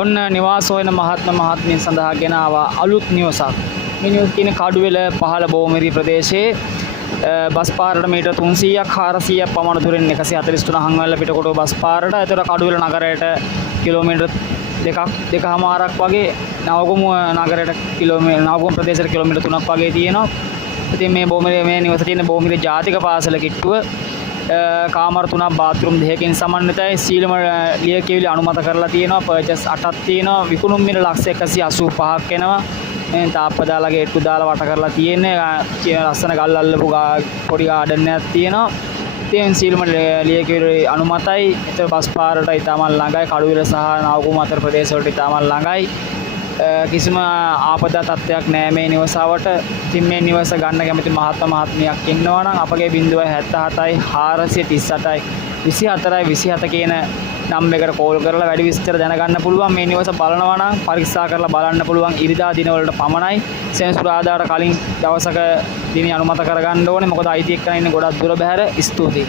ඔන්න නිවාස හොයන මහත්මිය සඳහා ගෙන ආවා අලුත් නිවසක්. මේ නිවස තියෙන කඩුවෙල පහළ බෝමිරි ප්‍රදේශයේ බස් පාරට මීටර් 300ක් 400ක් පමණ දුරින් 143 හංවැල්ල පිටකොටුව බස් පාරට. ඒතර කඩුවෙල නගරයට කිලෝමීටර් දෙකමාරක් වගේ නවගමුව නගරයට නවගමුව ප්‍රදේශයට කිලෝමීටර් 3ක් වගේ තියෙනවා. ඉතින් මේ බෝමිරි මේ නිවස තියෙන බෝමිරි ජාතික පාසල කිට්ටුව කාමර 3ක් බාත්රූම් 2කින් සමන්විතයි. සීලම ලියකියවිලි අනුමත කරලා තියෙනවා. පර්චස් 8ක් තියෙනවා. විකුණුම් මිල $185ක් එනවා. මේ තාප්ප දාලා ගේට්ටු දාලා වට කරලා තියෙන්නේ. ලස්සන ගල් අල්ලපු පොඩි ගාඩන් එකක් තියෙනවා. ඉතින් සීලම ලියකියවිලි අනුමතයි. ඒතර බස් පාරට ඉතාමත් ළඟයි. කඩුවෙල සහ නවගමුව අතර ප්‍රදේශ වලට ඉතාමත් ළඟයි. කිසිම ආපදා තත්ත්වයක් නැහැ මේ නිවසවට. ඉතින් මේ නිවස ගන්න කැමති මහත්මියක් ඉන්නවා නම් අපගේ 077යි 438යි 24යි 27 කියන නම් එකට කෝල් කරලා වැඩි විස්තර දැනගන්න පුළුවන්. මේ නිවස බලනවා නම් පරීක්ෂා කරලා බලන්න පුළුවන්. ඉරිදා දිනවලට පමණයි. සෙනසුරාදාට කලින් දවසක දින අනුමත කරගන්න ඕනේ. මොකද අයිති එක්කන ඉන්නේ ගොඩක් දුර බැහැර. ස්තුතියි.